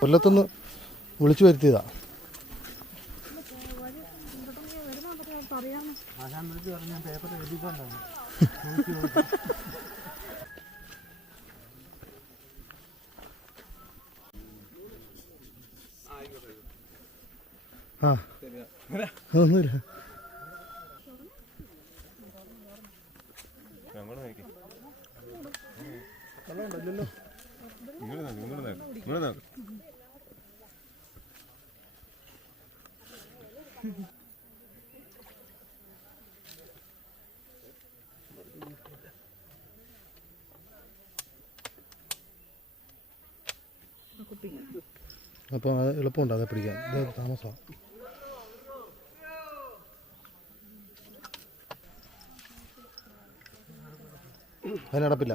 കൊല്ലത്തുനിന്ന് വിളിച്ചു വരുത്തിയതാ. ആ ഒന്നുമില്ല. അപ്പോൾ അത് എളുപ്പമുണ്ട് അതെ പിടിക്കാൻ. ഇത് താമസമാണ്. അതിനടപ്പില്ല.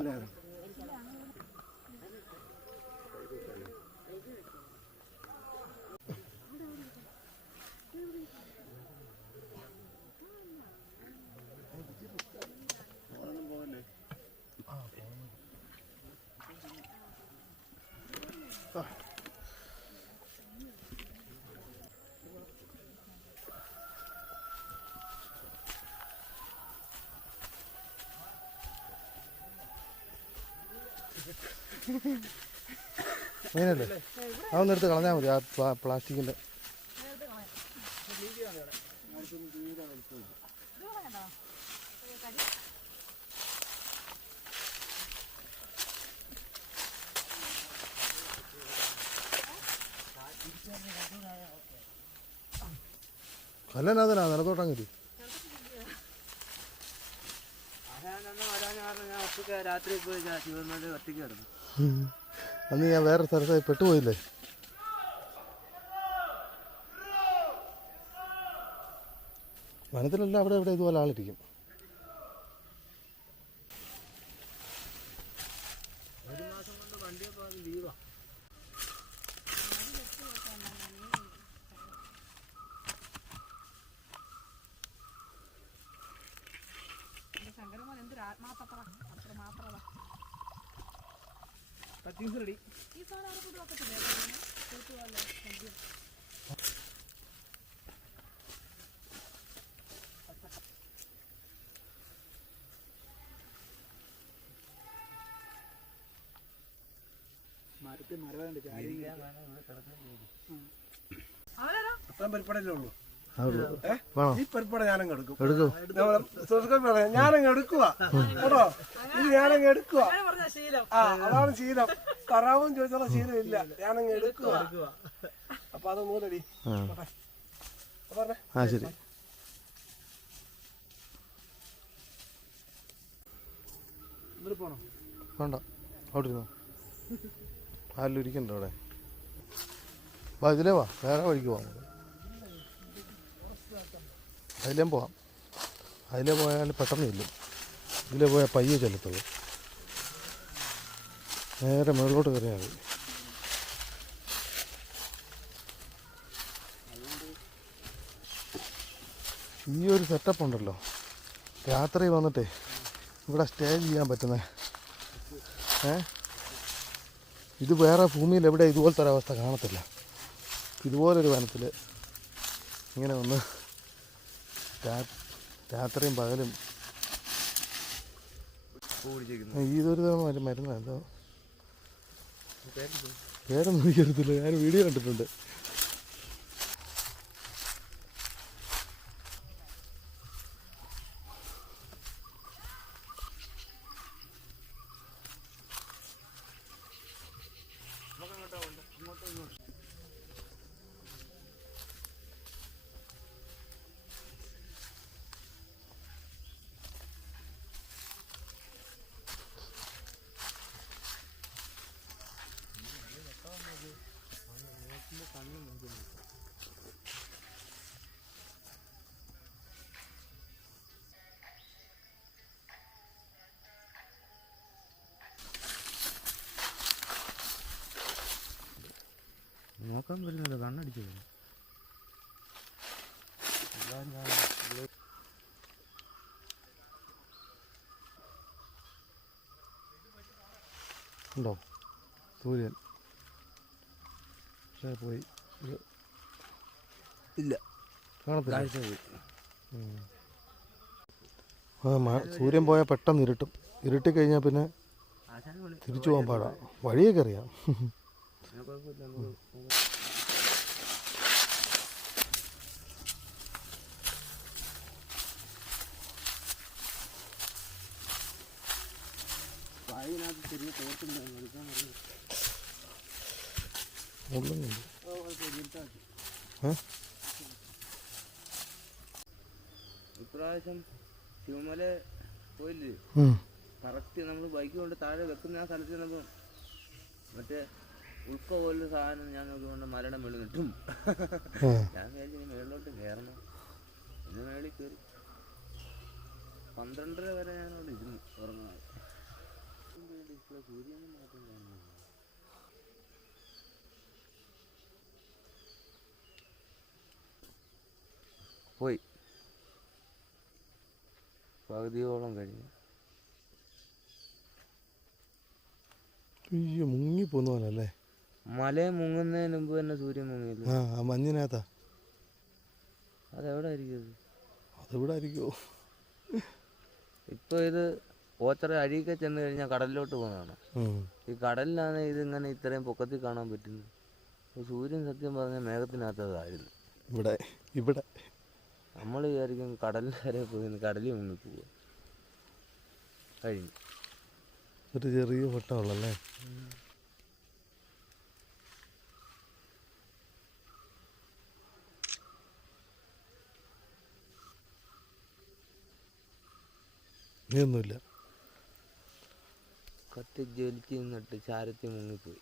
മീനല്ലേ അതൊന്നും എടുത്ത് കളഞ്ഞാൽ മതി. ആ പ്ലാസ്റ്റിക്കിൻ്റെ കല്ലനാഥനാ നിലത്തോട്ടം കയറി. അന്ന് ഞാൻ വേറെ സ്ഥലത്തായി പെട്ടുപോയില്ലേ. വനത്തിലല്ല അവിടെ ഇവിടെ ഇതുപോലെ ആളിരിക്കും. ഈ പരിപ്പട ഞാനങ്ങ് എടുക്കും. ഞാനങ്ങ് എടുക്കുക കേട്ടോ. ഇത് ഞാനങ്ങ് എടുക്കുക. ആ അതാണ് ശീലം. തറാവും ചോദിച്ചാൽ ശീലം ഇല്ല. ഞാനങ്ങ് എടുക്കുക. അപ്പൊ അത് മൂലടി പറഞ്ഞേ. ആ ശരി. പോണോ? വേണ്ട അവിടെ ഇരുന്നോ. ആരിലും ഇരിക്കണ്ടോ അവിടെ. വാ ഇതിലേ വാ. വേറെ വഴിക്ക് പോവാം. അതിലേം പോവാം. അതിലേ പോയാൽ പെട്ടെന്ന് ചെല്ലും. ഇതിലേ പോയാൽ പയ്യെ ചെല്ലത്തുള്ളൂ. നേരെ മുകളിലോട്ട് കയറിയാൽ മതി. ഈ ഒരു സെറ്റപ്പ് ഉണ്ടല്ലോ, രാത്രി വന്നിട്ടേ ഇവിടെ സ്റ്റേ ചെയ്യാൻ പറ്റുന്ന. ഇത് വേറെ ഭൂമിയിൽ എവിടെ ഇതുപോലത്തെ ഒരവസ്ഥ കാണത്തില്ല. ഇതുപോലൊരു വനത്തിൽ ഇങ്ങനെ ഒന്ന് രാത്രിയും പകലും. ഇതൊരു മരുന്ന് എന്തോ പേരൊന്നും എനിക്കറിയത്തില്ല. ഞാൻ വീഡിയോ കണ്ടിട്ടുണ്ട്. നോക്കാൻ പറ്റുന്നില്ല, കണ്ണടിച്ചു. ഉണ്ടോ? സൂര്യൻ പക്ഷേ പോയി ഇത് ഇല്ല കാണത്തില്ല. സൂര്യൻ പോയാൽ പെട്ടെന്ന് ഇരുട്ടും. ഇരുട്ടിക്കഴിഞ്ഞാൽ പിന്നെ തിരിച്ചു പോകാൻ പാടാം. വഴിയൊക്കെ അറിയാം. ഇപ്രാവശ്യം ശിവമല പോയില്ലേ, കറക്റ്റ് നമ്മൾ ബൈക്ക് കൊണ്ട് താഴെ വെക്കുന്ന ആ സ്ഥലത്ത് ചെന്നപ്പോൾ മറ്റേ ഉൾക്ക പോലൊരു സാധനം ഞാൻ നോക്കിക്കൊണ്ട് മലയുടെ മേളിൽ നിട്ടും. ഞാൻ വിചാരിച്ചു ഇനി മേളിലോട്ട് കയറണം. ഇന്ന് മേളിൽ കയറി 12:30 വരെ ഞാനവിടെ ഇരുന്നു ഉറങ്ങാൻ. സൂര്യനും മാത്രം കാണുന്നു. പോയി പകുതിയോളം കഴിഞ്ഞു. അയ്യോ മുങ്ങിപ്പോന്ന പോലെ അല്ലേ? മല മുങ്ങുന്നതിന് മുമ്പ് തന്നെ സൂര്യൻ മുങ്ങിയില്ല. ആ മഞ്ഞിനകത്താ. അതെവിടെ ആയിരിക്കും? അതെവിടെ ആയിരിക്കുമോ? ഇപ്പൊ ഇത് ഓച്ചറ അഴിയൊക്കെ ചെന്ന് കഴിഞ്ഞാൽ കടലിലോട്ട് പോകുന്നതാണ്. ഈ കടലിലാണ് ഇതിങ്ങനെ ഇത്രയും പൊക്കത്തിൽ കാണാൻ പറ്റുന്നത്. സൂര്യൻ സത്യം പറഞ്ഞ മേഘത്തിനകത്തതായിരുന്നു. ഇവിടെ ഇവിടെ നമ്മൾ വിചാരിക്കും കടലിൽ വരെ പോയി കടലിൽ മുങ്ങി പോവുക. കഴിഞ്ഞു. ഒരു ചെറിയ വട്ടമുള്ളല്ലേ? ഇനിയൊന്നുമില്ല. കത്തി ജ്വലിച്ച് നിന്നിട്ട് ചാരത്തി മുങ്ങിപ്പോയി.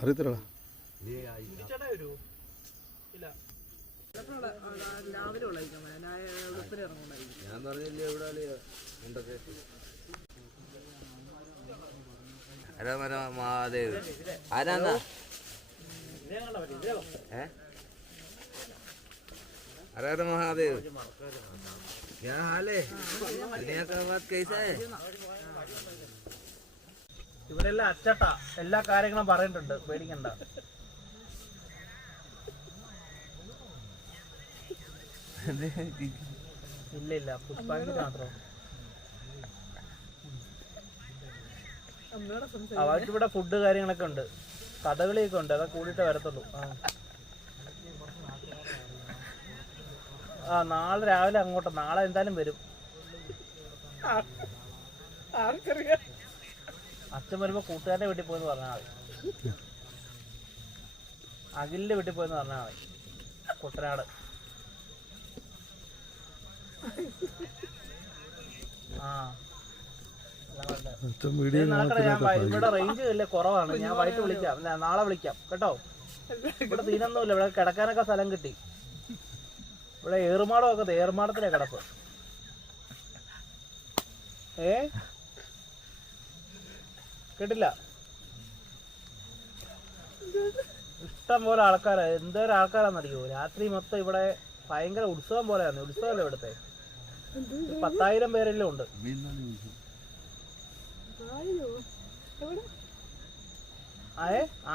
അറിയത്തില്ലടാ. ഞാൻ പറഞ്ഞില്ലേ എവിടെ മഹാദേവ് ആരാന്നാ? अरे महादेव क्या हाल है? दुनिया का बात कैसा है? ഇവരെല്ലാം അച്ചട്ടാ, എല്ലാ കാര്യങ്ങളും പറഞ്ഞിട്ടുണ്ട്, പേടിക്കണ്ട. ഇല്ല പുഷ്പാഞ്ജലി മാത്രം. അവർക്ക് ഇവിടെ ഫുഡ് കാര്യങ്ങളൊക്കെ ഉണ്ട്, കഥകളിയൊക്കെ ഉണ്ട്, അതൊക്കെ കൂടിയിട്ട് വരത്തുള്ളൂ. ആ നാളെ രാവിലെ അങ്ങോട്ട്, നാളെ എന്തായാലും വരും. അച്ഛൻ വരുമ്പോ കൂട്ടുകാരന്റെ വീട്ടിൽ പോയെന്ന് പറഞ്ഞാൽ മതി, അഖിലിന്റെ വീട്ടിൽ പോയെന്ന് പറഞ്ഞാൽ മതി, കുട്ടനാട്. ഇവിടെ റേഞ്ച് ഇല്ലേ, കുറവാണ്. ഞാൻ വൈകിട്ട് വിളിക്കാം, നാളെ വിളിക്കാം കേട്ടോ. ഇവിടെ തീനൊന്നുമില്ല, ഇവിടെ കിടക്കാനൊക്കെ സ്ഥലം കിട്ടി. ഇവിടെ ഏറുമാടമൊക്കെ, ഏറുമാടത്തിലെ കിടപ്പ്. കേട്ടില്ല? ഇഷ്ടം പോലെ ആൾക്കാരാ. എന്തോരം ആൾക്കാരാന്നറിയോ? രാത്രി മൊത്തം ഇവിടെ ഭയങ്കര ഉത്സവം പോലെയാണ്. ഉത്സവമല്ലേ ഇവിടുത്തെ? 10,000 പേരെല്ലാം ഉണ്ട്.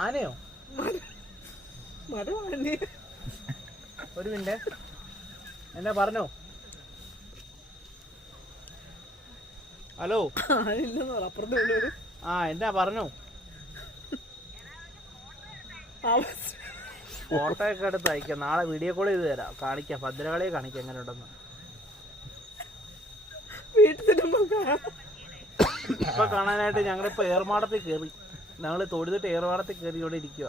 ആനയോ? ഒരു മിനിറ്റ്, എന്നാ പറഞ്ഞോ? ഹലോ, ആ എന്നാ പറഞ്ഞോ? ഫോട്ടോ ഒക്കെ എടുത്ത് അയക്കാം, നാളെ വീഡിയോ കോൾ ചെയ്ത് തരാം, കാണിക്കാം, ഭദ്രകാളിയെ കാണിക്കാം എങ്ങനെ ഉണ്ടെന്ന്. ഇപ്പൊ കാണാനായിട്ട് ഞങ്ങളിപ്പോ ഏർമാടത്തിൽ കയറി, ഞങ്ങള് തൊടുതിട്ട് ഏർമാടത്തിൽ കയറി ഇവിടെ ഇരിക്കുക.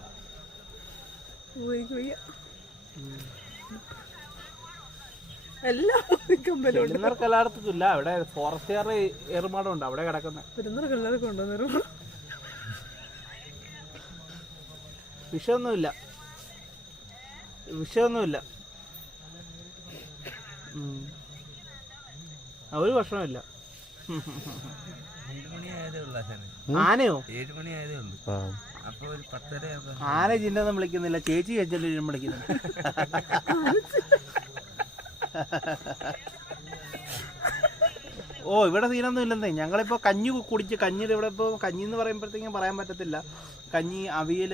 പെരുന്നർക്ക് എല്ലായിടത്തും ഇല്ല, ഇവിടെ ഫോറസ്റ്റുകാരുടെ ഏറുമാടം ഉണ്ട്, അവിടെ കിടക്കുന്നത്. വിഷമൊന്നുമില്ല. ഒരു ഭക്ഷണമില്ല. 7 മണിയായതേ ഉള്ളൂ ആശാനെ. ആനയോ? 7 മണിയായതേ ഉള്ളൂ. അപ്പൊ ഒരു 10:30 ആന ചിന്നൊന്നും വിളിക്കുന്നില്ല, ചേച്ചി ചേച്ചലും വിളിക്കുന്നില്ല. ഓ ഇവിടെ സീനൊന്നും ഇല്ലെന്നേ. ഞങ്ങളിപ്പോൾ കഞ്ഞി കുടിച്ച് കഞ്ഞിയുടെ ഇവിടെ ഇപ്പോൾ കഞ്ഞി എന്ന് പറയുമ്പോഴത്തേക്കും പറയാൻ പറ്റത്തില്ല. കഞ്ഞി, അവിയൽ,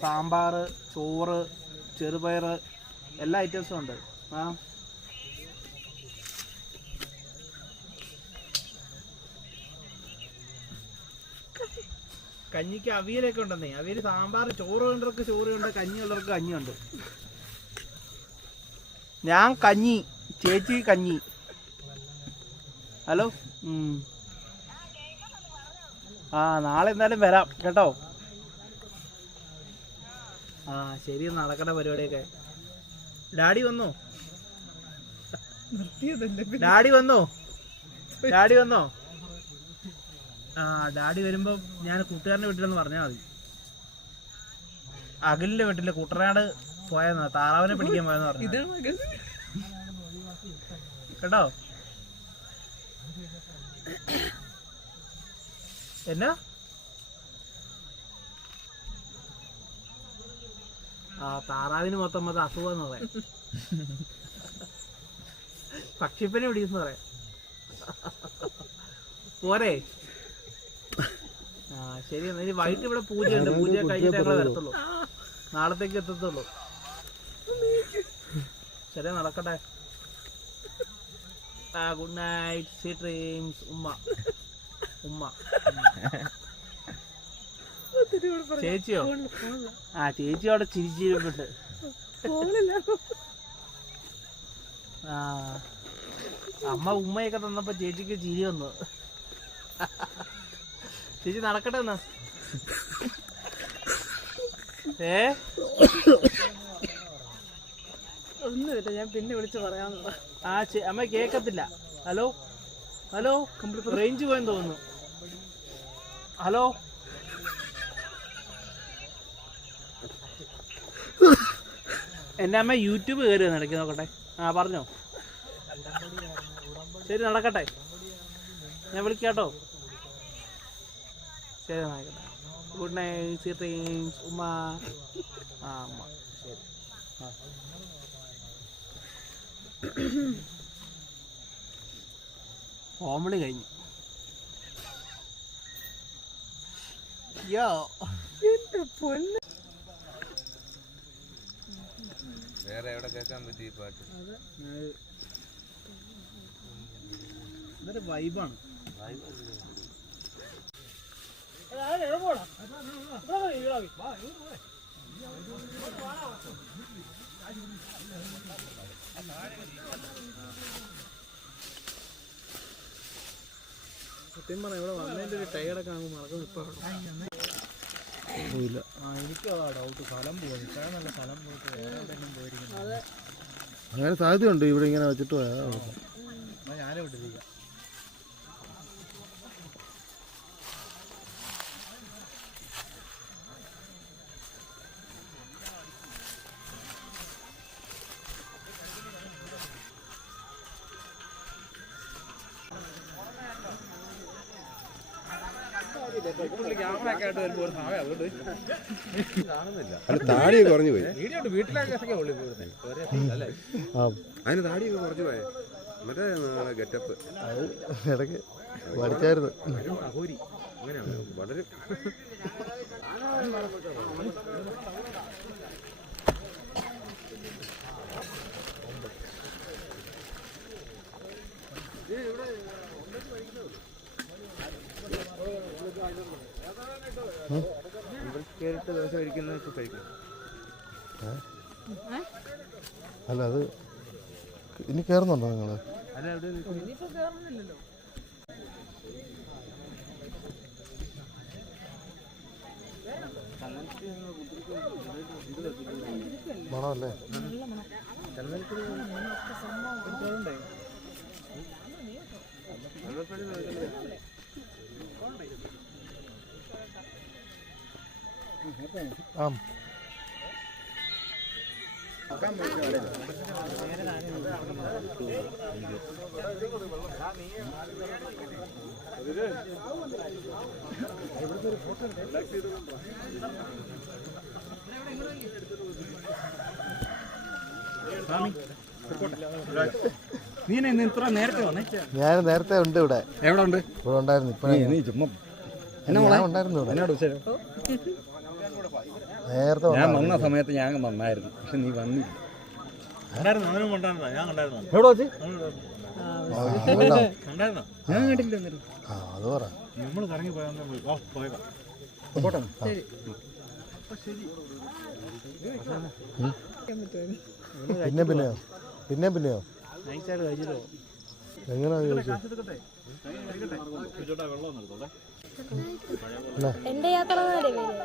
സാമ്പാർ, ചോറ്, ചെറുപയർ, എല്ലാ ഐറ്റംസും ഉണ്ട്. ആ കഞ്ഞിക്ക് അവിയലൊക്കെ ഉണ്ടെന്നേ. അവിയൽ, സാമ്പാർ, ചോറ് വേണ്ടവർക്ക് ചോറുണ്ട്, കഞ്ഞി ഉള്ളവർക്ക് കഞ്ഞിയുണ്ട്. ഞാൻ കഞ്ഞി, ചേച്ചി കഞ്ഞി. ഹലോ. ആ നാളെ എന്തായാലും വരാം കേട്ടോ. ആ ശരി, നടക്കണ പരിപാടിയൊക്കെ. ഡാഡി വന്നോ? ഡാഡി വന്നോ? ആ ഡാഡി വരുമ്പോ ഞാൻ കൂട്ടുകാരൻ്റെ വീട്ടിലെന്ന് പറഞ്ഞാൽ മതി. അഖിലിന്റെ വീട്ടില് കുട്ടനാട് പോയെന്നാ, താറാവിനെ പിടിക്കാൻ പോയെന്ന് പറഞ്ഞു കേട്ടോ. എന്നാ ആ താറാവിന് മൊത്തം അസുഖം എന്ന് പറയാം. പക്ഷിപ്പനെ പിടിക്കുന്ന പറയാം. പോരെ. ആ ശരി, എന്നാ വൈകിട്ട് ഇവിടെ പൂജയുണ്ട്. പൂജ കഴിഞ്ഞിട്ട് ഞങ്ങളെ വരത്തുള്ളൂ. നാളത്തേക്ക് എത്തത്തുള്ളൂ. ശരി, നടക്കട്ടെ. Good night, sweet dreams. ഉമ്മ. ചേച്ചിയോ? ആ ചേച്ചി അവിടെ ചിരിച്ചിരിപ്പുണ്ട്. ആ അമ്മ ഉമ്മയൊക്കെ തന്നപ്പോ ചേച്ചിക്ക് ചിരി വന്നു. ചേച്ചി നടക്കട്ടെ എന്നാ. ഒന്നുമില്ല, ഞാൻ പിന്നെ വിളിച്ച് പറയാമെന്ന്. ആ അമ്മ കേക്കത്തില്ല. ഹലോ, റേഞ്ച് പോയെന്ന് തോന്നുന്നു. ഹലോ, എൻ്റെ അമ്മ യൂട്യൂബ് കയറി നടക്കി നോക്കട്ടെ. ആ പറഞ്ഞോ. ശരി, നടക്കട്ടെ. ഞാൻ വിളിക്കാട്ടോ. ശരി, നടക്കട്ടെ. Good night, sweet dreams. ഉമ്മ. ആ അമ്മ ശരി. ആ കോമഡി കഴിഞ്ഞു. വേറെ എവിടെ കേൾക്കാൻ പറ്റി ഈ പാട്ട്? ഇതൊരു വൈബാണ്. സത്യം പറഞ്ഞാൽ ഇവിടെ വന്നതിൻ്റെ ഒരു ടയർഡൊക്കെ നമുക്ക് മറക്കും. ഇപ്പം പോയില്ല. ആ എനിക്കും അതാ ഡൗട്ട്. സ്ഥലം പോകും. ഇത്രയും നല്ല സ്ഥലം പോയിട്ട് വേറെ എവിടെയെങ്കിലും പോയിരിക്കുന്നത്. അങ്ങനെ സാധ്യതയുണ്ട്. ഇവിടെ ഇങ്ങനെ വെച്ചിട്ട് പോയാൽ ഞാനും വിട്ടിരിക്കാം. അല്ല താടിയൊക്കെ കുറഞ്ഞു പോയി. അതിന് താടിയൊക്കെ കുറഞ്ഞു പോയെ. മറ്റേ ഗെറ്റപ്പ് ഇടയ്ക്ക് പഠിച്ചായിരുന്നു. അങ്ങനെയാണ് വളരെ. കേറിട്ട് ദോശ കഴിക്കുന്ന കഴിക്കും. അല്ല അത് ഇനി കയറുന്നുണ്ടോ നിങ്ങൾ? അല്ല അവിടെ മണമല്ലേ? ആ ഞാൻ നേരത്തെ ഉണ്ട് ഇവിടെ. എവിടെ ഉണ്ട്? ഇവിടെ ഉണ്ടായിരുന്നു. ഇപ്പൊ നീ ചുമ്മാ ഞാൻ ഉണ്ടായിരുന്നു ഇവിടെ. എന്നോട് വിശേഷം? നേരത്തെ ഞാൻ വന്ന സമയത്ത് ഞാൻ വന്നായിരുന്നു, പക്ഷെ നീ വന്നില്ല. എവിടെ വെച്ച്? ഞാൻ കണ്ടില്ല. എന്നിട്ട് അത് പറ. പിന്നെയോ എങ്ങനെയാ ചോദിച്ചു? എന്റെ യാത്ര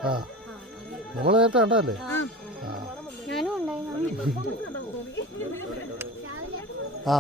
ആ നമ്മൾ നേരത്തെ കണ്ടതല്ലേ? ഞാനും ഉണ്ടായിരുന്നു. ആ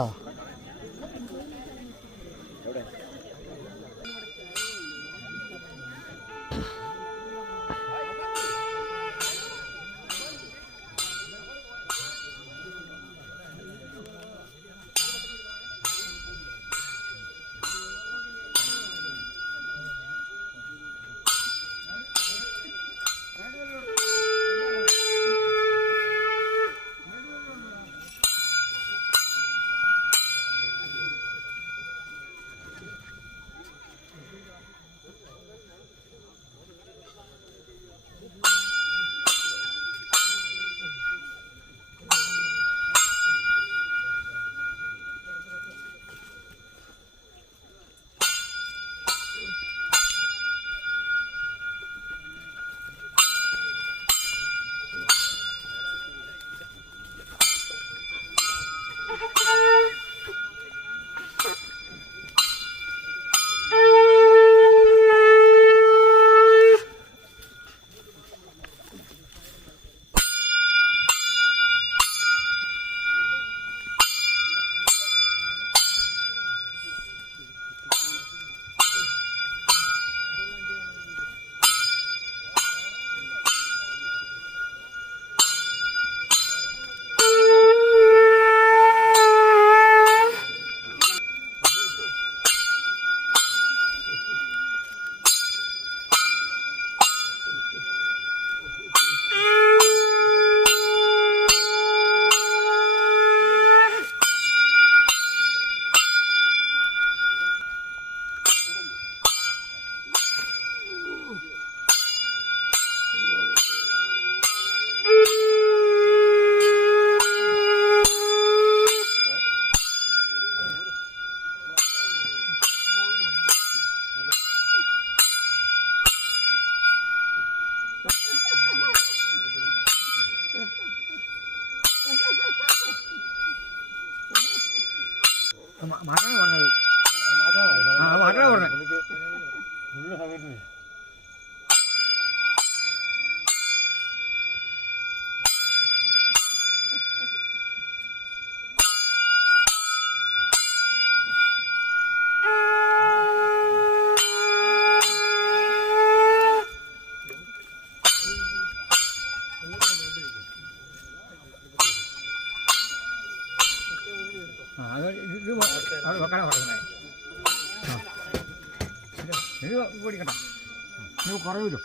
കുറയൂല്ലോ.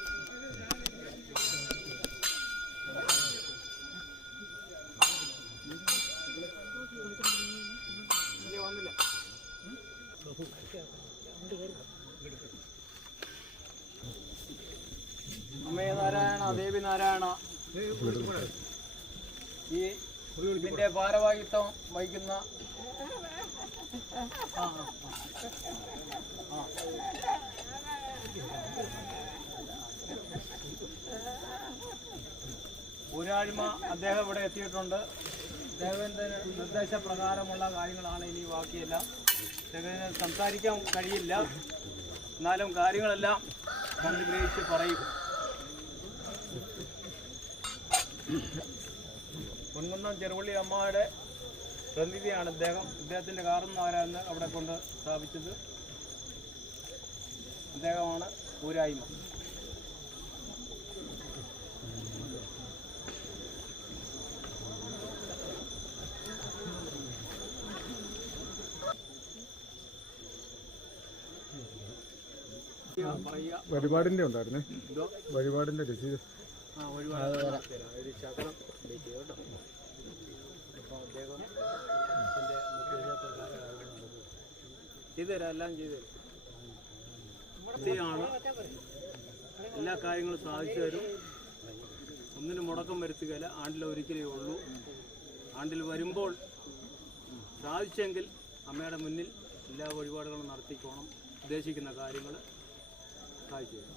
അമ്മേ നാരായണ, ദേവി നാരായണ, ഈ ഇതിന്റെ ഭാരവാഹിത്വം വഹിക്കുന്ന ഊരാഴ്മ അദ്ദേഹം ഇവിടെ എത്തിയിട്ടുണ്ട്. അദ്ദേഹത്തിൻ്റെ നിർദ്ദേശപ്രകാരമുള്ള കാര്യങ്ങളാണ് ഇനി ബാക്കിയെല്ലാം. അദ്ദേഹത്തിന് സംസാരിക്കാൻ കഴിയില്ല, എന്നാലും കാര്യങ്ങളെല്ലാം കണ്ടുഗ്രഹിച്ച് പറയും. പൊൻകുന്നം ചെറുപള്ളി അമ്മയുടെ പ്രതിനിധിയാണ് ഇദ്ദേഹം. ഇദ്ദേഹത്തിൻ്റെ കാരണവരാണ് അവിടെ കൊണ്ട് സ്ഥാപിച്ചത്. അദ്ദേഹമാണ് ഊരായ്മ. വഴിപാടിന്റെ ഉണ്ടായിരുന്നേ, വഴിപാടിന്റെ രസീത്. ചെയ്തുതരാം, എല്ലാം ചെയ്തുതരാം. എല്ലാ കാര്യങ്ങളും സാധിച്ചു തരും. ഒന്നിനും മുടക്കം വരുത്തുകയില്ല. ആണ്ടിൽ ഒരിക്കലേ ഉള്ളൂ. ആണ്ടിൽ വരുമ്പോൾ സാധിച്ചെങ്കിൽ അമ്മയുടെ മുന്നിൽ എല്ലാ വഴിപാടുകളും നടത്തിക്കോണം. ഉദ്ദേശിക്കുന്ന കാര്യങ്ങൾ സാധിച്ചു തരും.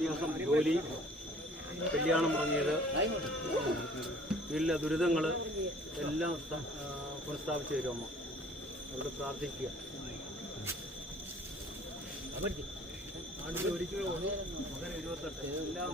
ദിവസം ജോലി, കല്യാണം മുടങ്ങിയത്, വീട്ടിലെ ദുരിതങ്ങൾ എല്ലാം പുനഃസ്ഥാപിച്ചു തരും അമ്മ. അവിടെ പ്രാർത്ഥിക്കുക. ആണ്ടിൽ ഒരിക്കലേ ഉള്ളൂ. മകൻ 28 എല്ലാം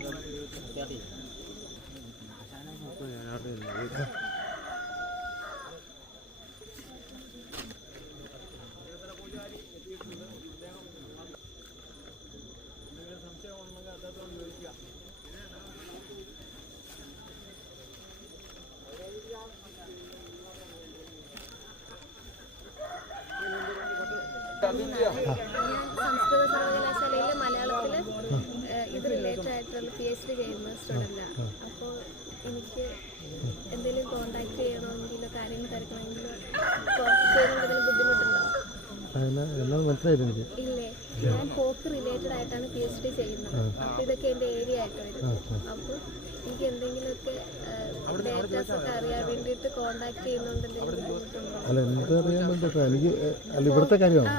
സംസ്കൃത സർവകലാശാലയിൽ മലയാളത്തിൽ ഇത് റിലേറ്റഡ് ആയിട്ടുള്ള PhD ചെയ്യുന്ന സ്റ്റുഡൻ്റാണ്. അപ്പോൾ എനിക്ക് എന്തെങ്കിലും കോണ്ടാക്ട് ചെയ്യണമെങ്കിലോ കാര്യങ്ങൾ തിരക്കണമെങ്കിലോ ചെയ്യുന്നതിന് ബുദ്ധിമുട്ടുണ്ടോ? ഇല്ലേ, ഞാൻ പോക്ക് റിലേറ്റഡ് ആയിട്ടാണ് PhD ചെയ്യുന്നത്. അപ്പോൾ ഇതൊക്കെ എൻ്റെ ഏരിയ ആയിട്ട് വരും. അപ്പോൾ എനിക്ക് എന്തെങ്കിലുമൊക്കെ ഡേറ്റാസ് ഒക്കെ അറിയാൻ വേണ്ടിയിട്ട് കോണ്ടാക്ട് ചെയ്യുന്നുണ്ടെങ്കിൽ ബുദ്ധിമുട്ടുണ്ടോ? അല്ല, എനിക്ക് അറിയാൻ വേണ്ടിയിട്ട് എനിക്ക് അല്ല ഇവിടുത്തെ കാര്യമാണ്.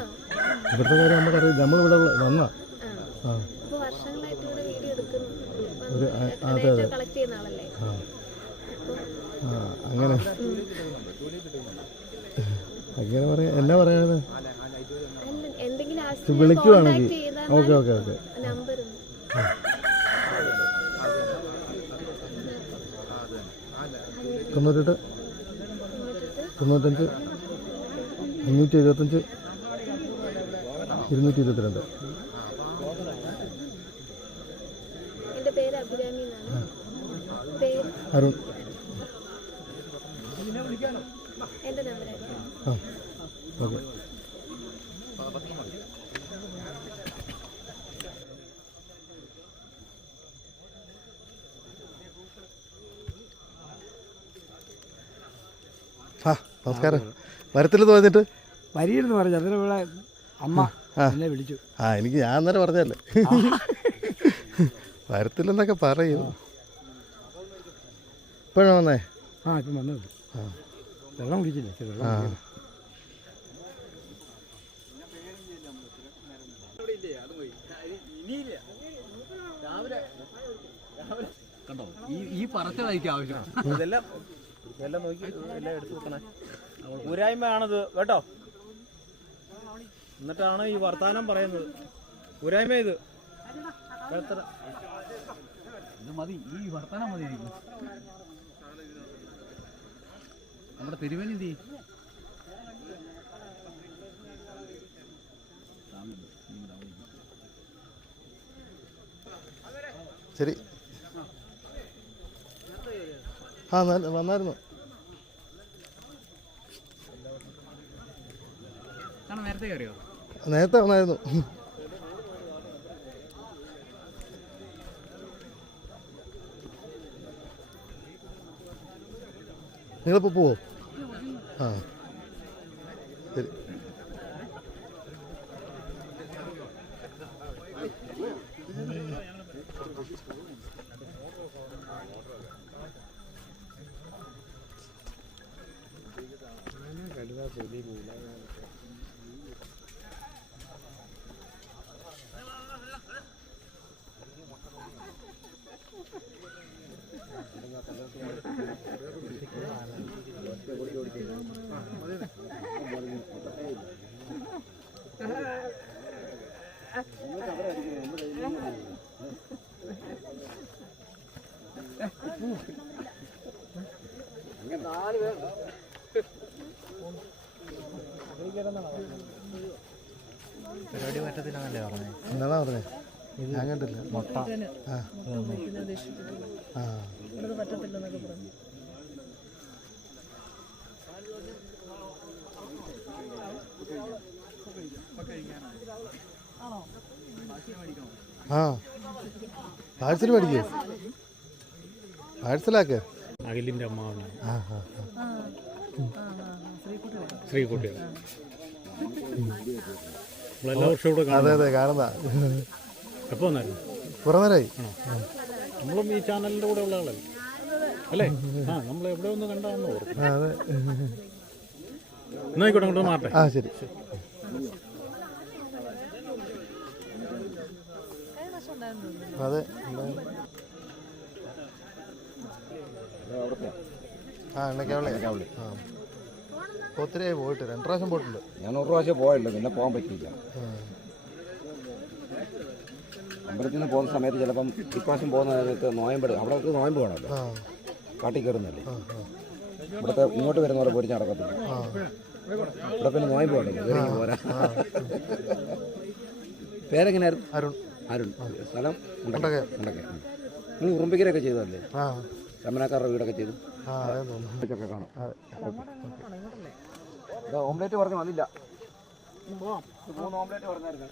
ഇവിടുത്തെ കാര്യം നമുക്കറിയാം. നമ്മളിവിടെ വന്ന അപ്പോൾ വർഷങ്ങളായിട്ട് ഇവിടെ വീഡിയോ എടുക്കുന്നു, അതെ അതെ കളക്ട് ചെയ്യുന്ന ആളല്ലേ? അങ്ങനെ അങ്ങനെ പറയാ എന്നാ പറയാതെ എന്തെങ്കിലും വിളിക്കുവാണെങ്കിൽ ഓക്കെ ഓക്കെ ഓക്കെ. നമ്പർ 98 95 375 222. എൻ്റെ പേര് അഭിരാമി എന്നാണ്. പേര് അരുൺ. എൻ്റെ നമ്പറാണ്. ഓക്കെ. നമസ്കാരം. വരത്തില്ലെന്ന് പറഞ്ഞിട്ട് വരിയെന്ന് പറഞ്ഞു. അതിന് ഇവിടെ അമ്മ എന്നെ വിളിച്ചു. എനിക്ക് ഞാൻ അന്നേരം പറഞ്ഞല്ലേ വരത്തില്ലെന്നൊക്കെ പറയൂ. ഇപ്പോഴാണ് വന്നേ? ഇപ്പം വന്നത്. വെള്ളം കുടിച്ചില്ലേ? കണ്ടോ, ഈ പറച്ചതായിരിക്കും ആവശ്യം. ഇതെല്ലാം നോക്കി എല്ലാം എടുത്തു വെക്കണേ. ഊരായ്മയാണത് കേട്ടോ. എന്നിട്ടാണ് ഈ വർത്താനം പറയുന്നത്. ഊരായ്മ ഇത് മതി. ഈ വർത്താനം മതി. നമ്മുടെ തിരുവനന്തി ശരി. വന്നായിരുന്നു. നേരത്തെ കയറിയോ? നേരത്തെ വന്നായിരുന്നു. നിങ്ങളിപ്പോൾ പോവോ? ശരി. പരിപാടി പറ്റത്തില്ലെന്നല്ലേ പറഞ്ഞേ? എന്താണോ പറഞ്ഞേ? ഞാൻ കണ്ടില്ല. മുട്ട പറ്റത്തില്ലെന്നൊക്കെ പറഞ്ഞു. ആ പാഴ്സൽ മേടിക്കേ, പാഴ്സലാക്ക്. അഖിലിൻ്റെ അമ്മാവനാണ് ആ ആ ശ്രീകുട്ടിയാണ്. നമ്മളെല്ലാ വർഷവും ഇവിടെ അതെ അതെ കാണുന്ന. എപ്പോൾ വന്നായിരുന്നു? കുറേ നേരമായി. നമ്മളും ഈ ചാനലിൻ്റെ കൂടെ ഉള്ള ആളല്ലേ അല്ലേ? ആ നമ്മൾ എവിടെ ഒന്ന് കണ്ടാന്ന് ഓർക്കും. അതെ എന്നായിക്കോട്ടെ, അങ്ങോട്ട് മാറട്ടെ. ആ ശരി. അതെ ആ എണ്ണക്കാവളി. ആ ഒത്തിരി പോയിട്ട് 2 പ്രാവശ്യം പോയിട്ടുണ്ട്. ഞാൻ 1 പ്രാവശ്യം പോയല്ലോ, പിന്നെ പോകാൻ പറ്റിയില്ല. അമ്പലത്തിൽ നിന്ന് പോകുന്ന സമയത്ത് ചിലപ്പം ഇപ്രാവശ്യം പോകുന്ന സമയത്ത് നോയമ്പ്, അവിടെ നോയമ്പ് വേണമല്ലോ, കാട്ടി കയറുന്നല്ലേ. ഇവിടുത്തെ ഇങ്ങോട്ട് വരുന്ന പോലെ പോയിട്ട് നടക്കത്തില്ല. ഇവിടെ പിന്നെ നോയമ്പ് വേണമല്ലോ, പോരാ. പേരെങ്ങനെയായിരുന്നു? അരുൺ. അരുൺ. സ്ഥലം ഉണ്ടൊക്കെ. നിങ്ങൾ ഉറുമ്പിക്കരൊക്കെ ചെയ്തതല്ലേ? ചമ്മനക്കാരുടെ വീടൊക്കെ ചെയ്തു. ഇതൊക്കെ കാണും. ഓംലേറ്റ് പറഞ്ഞ് വന്നില്ല. 3 ഓംലേറ്റ് പറഞ്ഞായിരുന്നു.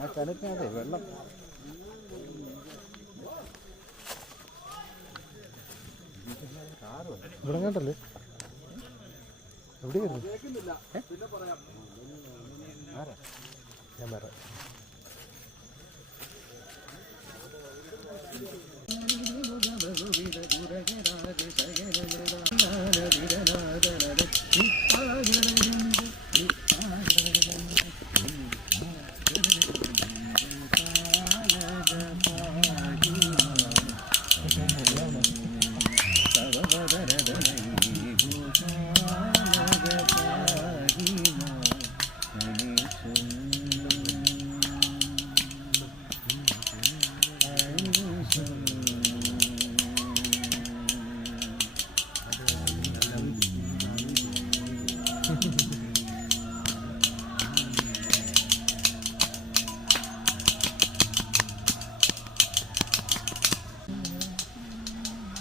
ആ കണക്കാതെ വെള്ളം ഇവിടെ കണ്ടല്ലേ എവിടെയായിരുന്നു? ഞാൻ വരാം.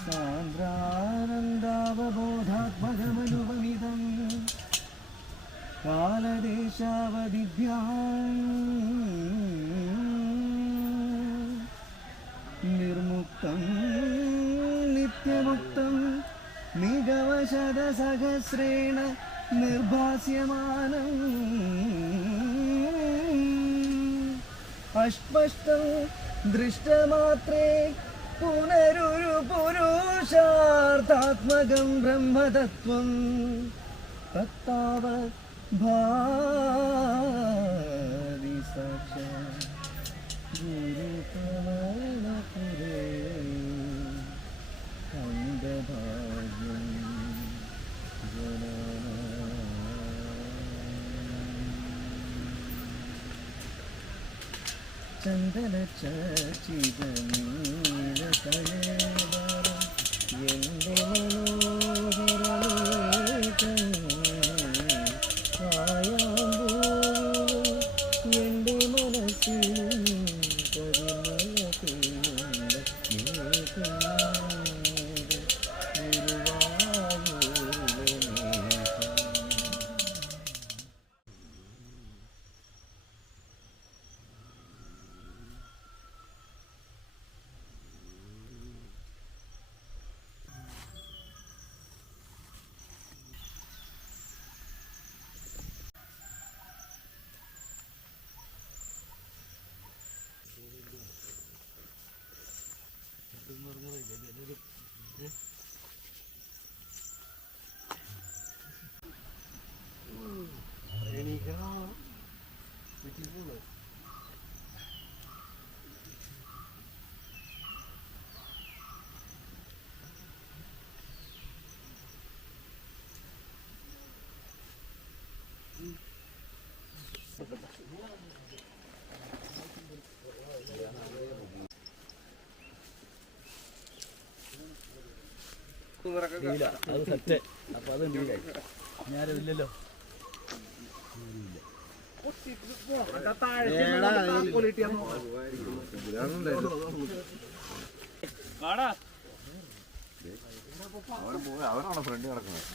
സാന്ദ്രാനന്ദാവബോധാത്മകമനുപമിതം കാലദേശാവധിഭ്യാം നിർമുക്തം നിത്യമുക്തം നിഗമശതസഹസ്രേണ നിർഭാസ്യമാനം അസ്പഷ്ടം ദൃഷ്ടമാത്രേ പുനരുരു പുരുഷാർത്ഥാത്മകം ബ്രഹ്മതത്വം തത്താവത് ഭാതി സാക്ഷാത് ഗുരുകമലപുരേ അന്ധഭാഗ്യം ചന്ദന ചീതനീലകലേവരം എന്റെ മനോഹരലേഖം കായാമ്പൂ എന്റെ മനസ്സിൽ കരിമയ പെയ്യുന്ന അത് സെറ്റ്. അപ്പൊ അത് ഞാനും ഇല്ലല്ലോ. അവനാണോ ഫ്രണ്ട് കിടക്കുന്നത്?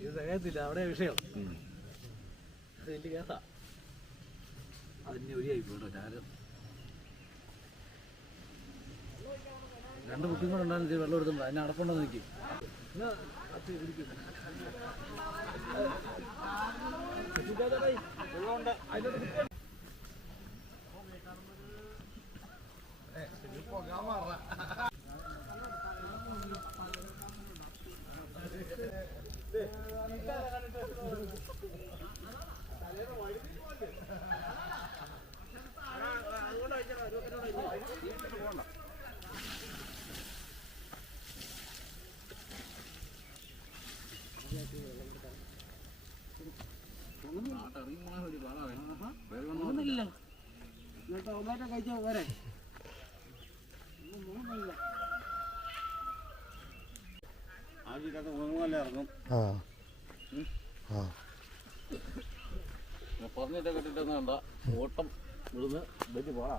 ഇത് തികയത്തില്ല, അവിടെ വിഷയം. വലിയ കേസാ. അതിന് ഒരിയായി പോട്ടോ ചാരം. 2 കുട്ടിയും കൂടെ ഉണ്ടാകുന്ന വെള്ളം എടുത്തുണ്ട്. അതിനെ അടപ്പുണ്ടോ നോക്കി. കഴിച്ചോ വരെ ഇറങ്ങും. പറഞ്ഞിട്ട് കെട്ടിട്ടൊന്നും കണ്ട ഓട്ടം വിടുന്ന് വെച്ച് പോടാ.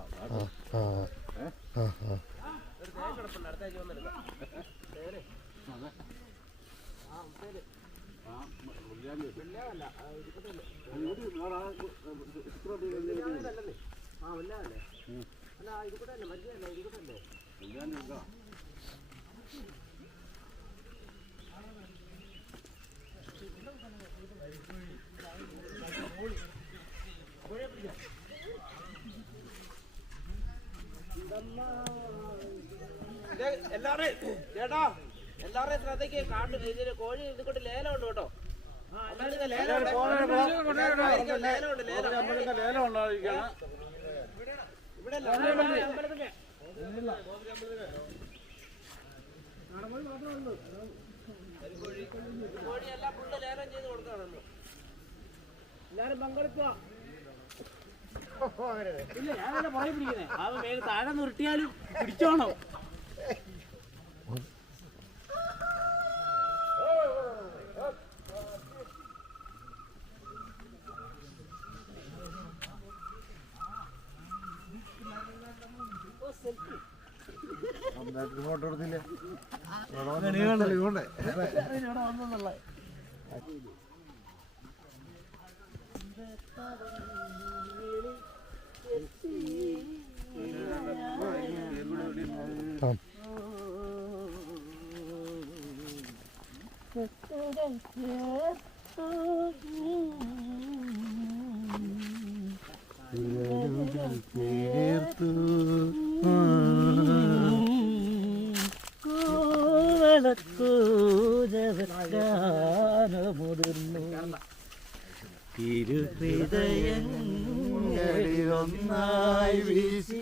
എല്ലാവരുടെയും ശ്രദ്ധയ്ക്ക് കാട്ടു ഇതിന് കോഴി ഇതുകൊണ്ട് ലേലം ഉണ്ട് കേട്ടോ. കോഴിയെല്ലാം ഫുള്ള് ലേലം ചെയ്ത് കൊടുക്കണം. എല്ലാരും പങ്കെടുക്കുക. ഇല്ല, ഞാനല്ല പുറകെ പിടിക്കുന്നേ. ആ വേഗം താഴെ നിർത്തിയാലും പിടിച്ചോണം. ഫോട്ടോ എടുത്തില്ലേ? തിരുഹൃദയങ്ങളിലൊന്നായി വീശി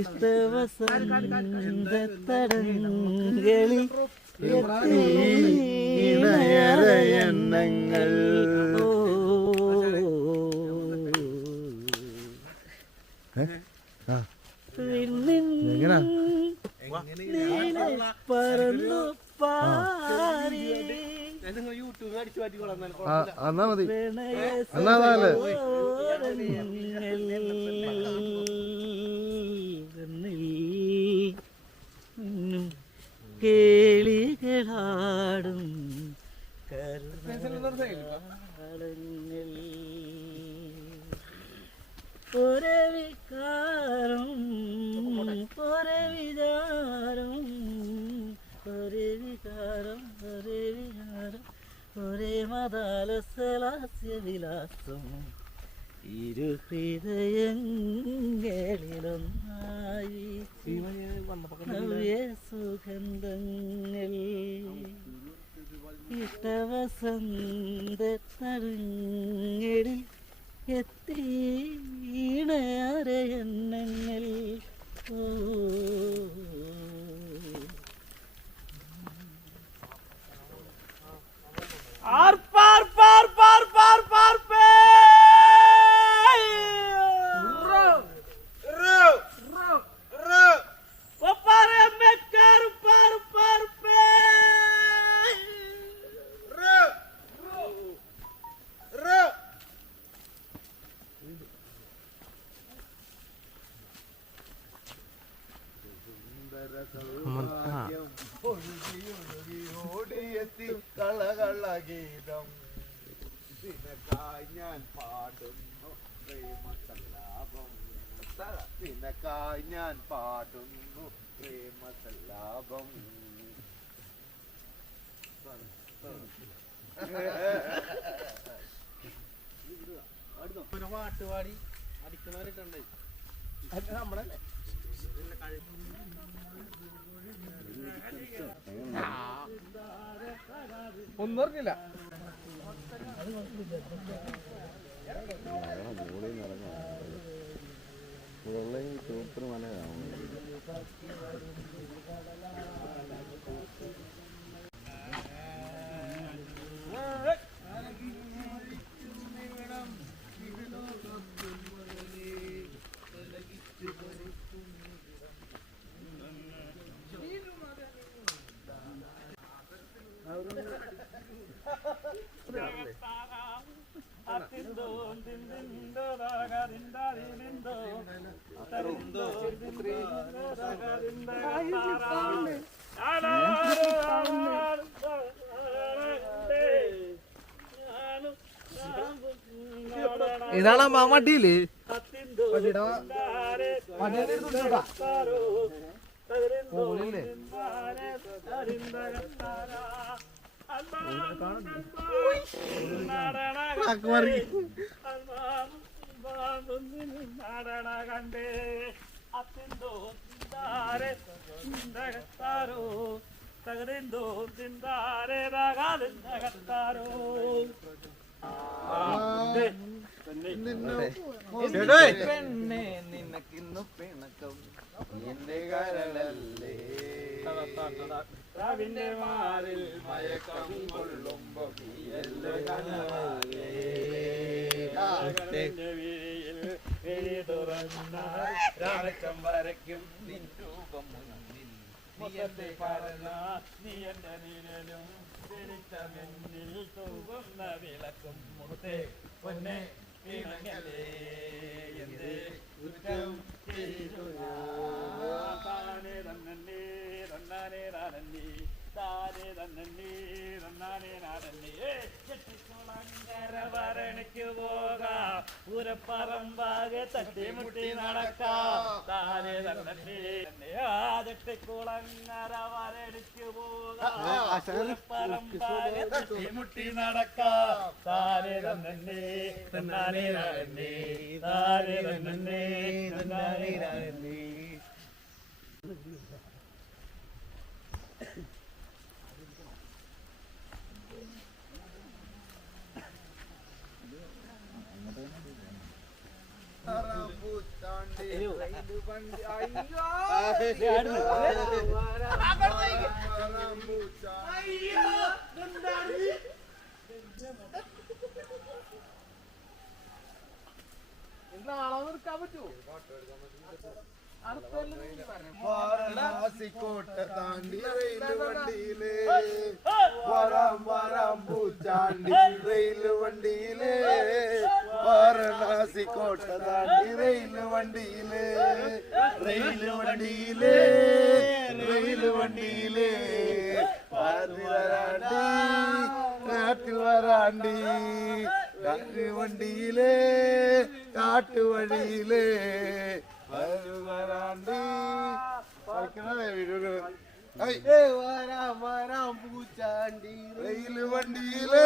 ഇഷ്ടവസന്തടങ്ങളിൽ എണ്ണങ്ങൾ പറന്നു യൂട്യൂബ് അടിച്ചു മാറ്റിക്കോളാം. എന്നാ മതി. എന്നാലേ ഹാസ്യവിലാസം ഇരു ഹൃദയങ്ങളിലൊന്നായി നവ്യ സുഗന്ധങ്ങൾ ഇഷ്ടവസന്തങ്ങളിൽ എത്തിണയരയണ്ണങ്ങൾ ആർ പാർ പാർ പാർ പാർ പാർ പേ Papare me car par par pe ഓടിയെത്തി കളകളഗീതം ഇതിനക്കായി ഞാൻ പാടുന്നു പ്രേമസല്ലാപം നിനക്കായി ഞാൻ പാടുന്നു പ്രേമസല്ലാപം ഒരു പാട്ട് പാടി അടിക്കുന്നവരൊക്കെ നമ്മളല്ലേ ഒന്നും അറിഞ്ഞില്ല. സൂപ്പർ മനയാണ്. ഇതാണ് മമ്മട്ടിയില് പെണ്ണെ നിനക്കിന്നു പിണക്കം എന്റെ കരളല്ലേ രാവിന്റെ മാറിൽ മയക്കം കൊള്ളുമ്പോ രാമക്കം വരയ്ക്കും നിൻ രൂപം മുന്നിൽ നീ എന്റെ പറഞ്ഞ നീ എന്റെ നിഴലും വെളിച്ചമെന്നിൽ തൂകുന്ന വിളക്കും മുഖത്തെ പൊന്നെ പിണങ്ങലേ എന്റെ കുറ്റം താനേ തന്നേ തന്നാനേ നാനന്നേ താനേ തന്നേ തന്നാനേ നാനന്നേ കര വരണിക്ക് പോകാം പൂരപ്പറമ്പാകെ തട്ടിമുട്ടി നടക്കാം താനേ തന്നേ ആദ്യക്കുളങ്ങര വരണിക്ക് പോകാം പൂരപ്പറമ്പാകെ തട്ടിമുട്ടി നടക്കാം താനേ തന്നേ തന്നാനേ നാനന്നേ താനേ തന്നേ തന്നാനേ നാനന്നേ. വാരണാസിക്കോട്ട താണ്ടി റെയിൽ വണ്ടിയില് വരാം വരാം പൂച്ചാണ്ടി റെയിൽ വണ്ടിയില് വാരണാസിക്കോട്ട താണ്ടി റെയിൽ വണ്ടിയില് റെയിൽ വണ്ടിയില് റെയിൽ വണ്ടിയില് വരാണ്ടി നാട്ടിൽ വരാണ്ടി കാട്ടുവണ്ടിയില് കാട്ടുവഴിയില് വരാണ്ടി വരാം വരാം പൂച്ചാണ്ടി റെയിൽ വണ്ടിയില്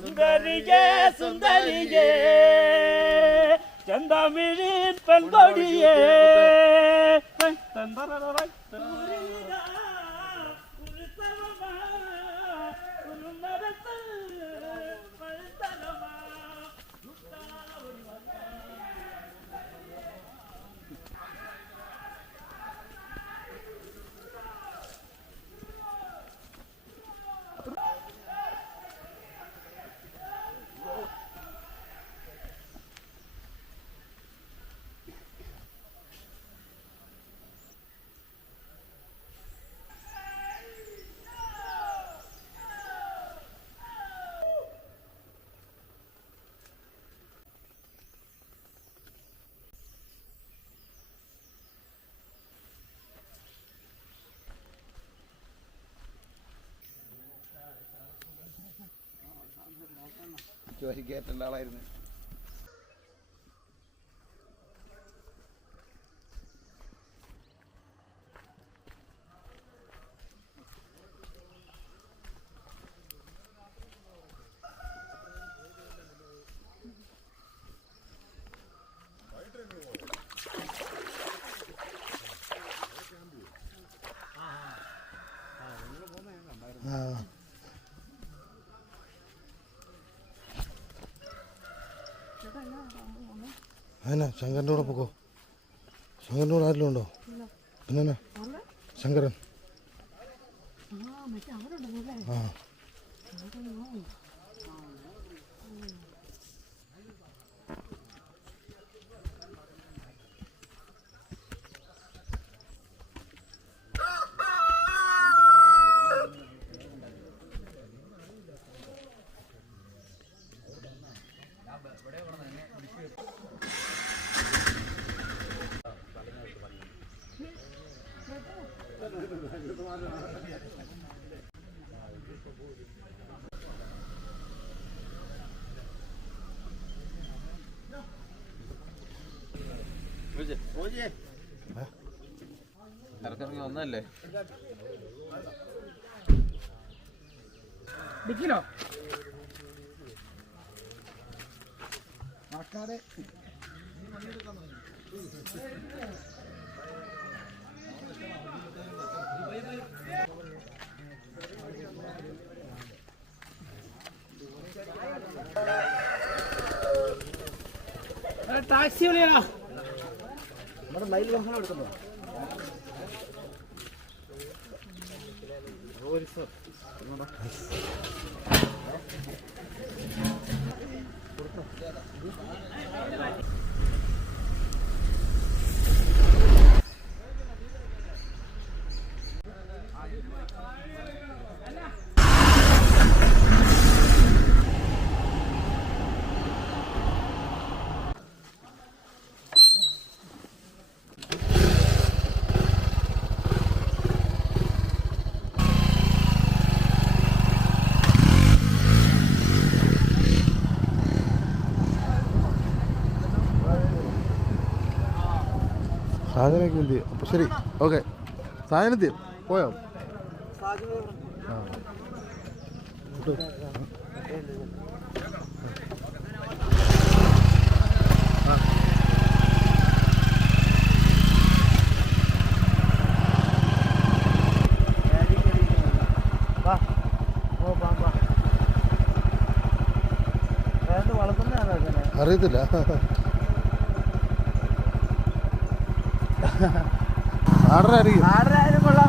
സുന്ദരിയേ സുന്ദരിയേ ചന്തമിഴിൻ പെൺകൊടിയേ ചോദിക്കേറ്റുള്ള ആളായിരുന്നു. അതിനാ ശങ്കരൻ്റെ കൂടെ പോക്കോ. ശങ്കരൻ്റെ കൂടെ ആരെങ്കിലും ഉണ്ടോ? പിന്നെ ശങ്കരൻ ആ ഇറക്കിറങ്ങി വന്നല്ലേ? ഡിക്കിലോ ആക്കാതെ ടാക്സി വിളിയാ. നമ്മുടെ മയിൽ വാഹനം എടുക്കുന്നോ? സാധനമൊക്കെ എന്ത് ചെയ്യും? അപ്പോൾ ശരി, ഓക്കെ. സാധനത്തിൽ പോയോ? ആ അറിയത്തില്ല. ആടരായിരിക്കും. ആടരായാലും കൊള്ളാം.